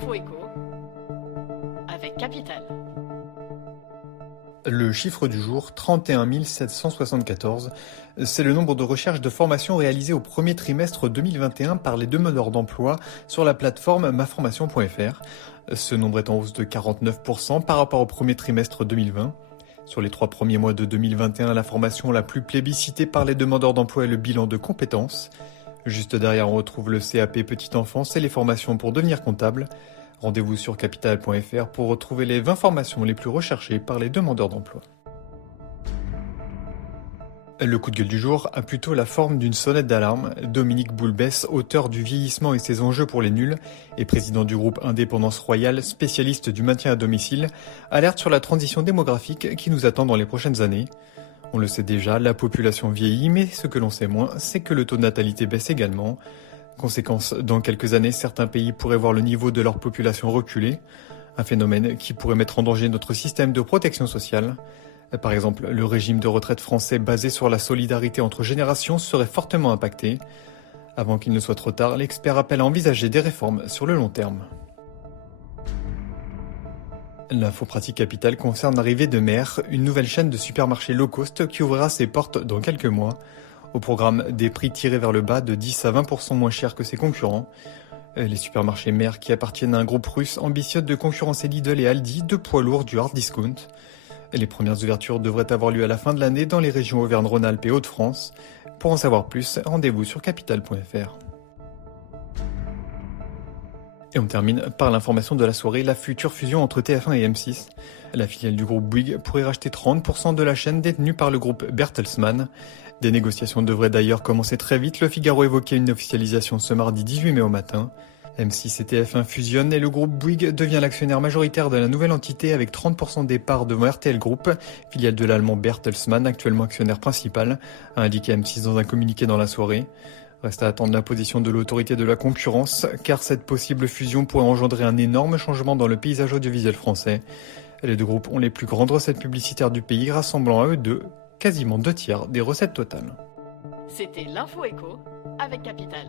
L'info écho avec Capital. Le chiffre du jour, 31 774, c'est le nombre de recherches de formation réalisées au premier trimestre 2021 par les demandeurs d'emploi sur la plateforme maformation.fr. Ce nombre est en hausse de 49% par rapport au premier trimestre 2020. Sur les 3 premiers mois de 2021, la formation la plus plébiscitée par les demandeurs d'emploi est le bilan de compétences. Juste derrière, on retrouve le CAP Petite Enfance et les formations pour devenir comptable. Rendez-vous sur capital.fr pour retrouver les 20 formations les plus recherchées par les demandeurs d'emploi. Le coup de gueule du jour a plutôt la forme d'une sonnette d'alarme. Dominique Boulbès, auteur du Vieillissement et ses enjeux pour les nuls et président du groupe Indépendance Royale, spécialiste du maintien à domicile, alerte sur la transition démographique qui nous attend dans les prochaines années. On le sait déjà, la population vieillit, mais ce que l'on sait moins, c'est que le taux de natalité baisse également. Conséquence, dans quelques années, certains pays pourraient voir le niveau de leur population reculer, un phénomène qui pourrait mettre en danger notre système de protection sociale. Par exemple, le régime de retraite français basé sur la solidarité entre générations serait fortement impacté. Avant qu'il ne soit trop tard, l'expert appelle à envisager des réformes sur le long terme. L'info pratique capitale concerne l'arrivée de Mer, une nouvelle chaîne de supermarchés low cost qui ouvrira ses portes dans quelques mois. Au programme, des prix tirés vers le bas de 10 à 20% moins chers que ses concurrents. Les supermarchés Mer, qui appartiennent à un groupe russe, ambitionnent de concurrencer Lidl et Aldi, deux poids lourds du hard discount. Les premières ouvertures devraient avoir lieu à la fin de l'année dans les régions Auvergne-Rhône-Alpes et Hauts-de-France. Pour en savoir plus, rendez-vous sur capital.fr. Et on termine par l'information de la soirée, la future fusion entre TF1 et M6. La filiale du groupe Bouygues pourrait racheter 30% de la chaîne détenue par le groupe Bertelsmann. Des négociations devraient d'ailleurs commencer très vite. Le Figaro évoquait une officialisation ce mardi 18 mai au matin. M6 et TF1 fusionnent et le groupe Bouygues devient l'actionnaire majoritaire de la nouvelle entité avec 30% des parts devant RTL Group, filiale de l'allemand Bertelsmann, actuellement actionnaire principal, a indiqué M6 dans un communiqué dans la soirée. Reste à attendre la position de l'autorité de la concurrence, car cette possible fusion pourrait engendrer un énorme changement dans le paysage audiovisuel français. Les deux groupes ont les plus grandes recettes publicitaires du pays, rassemblant à eux deux quasiment 2/3 des recettes totales. C'était l'Info écho avec Capital.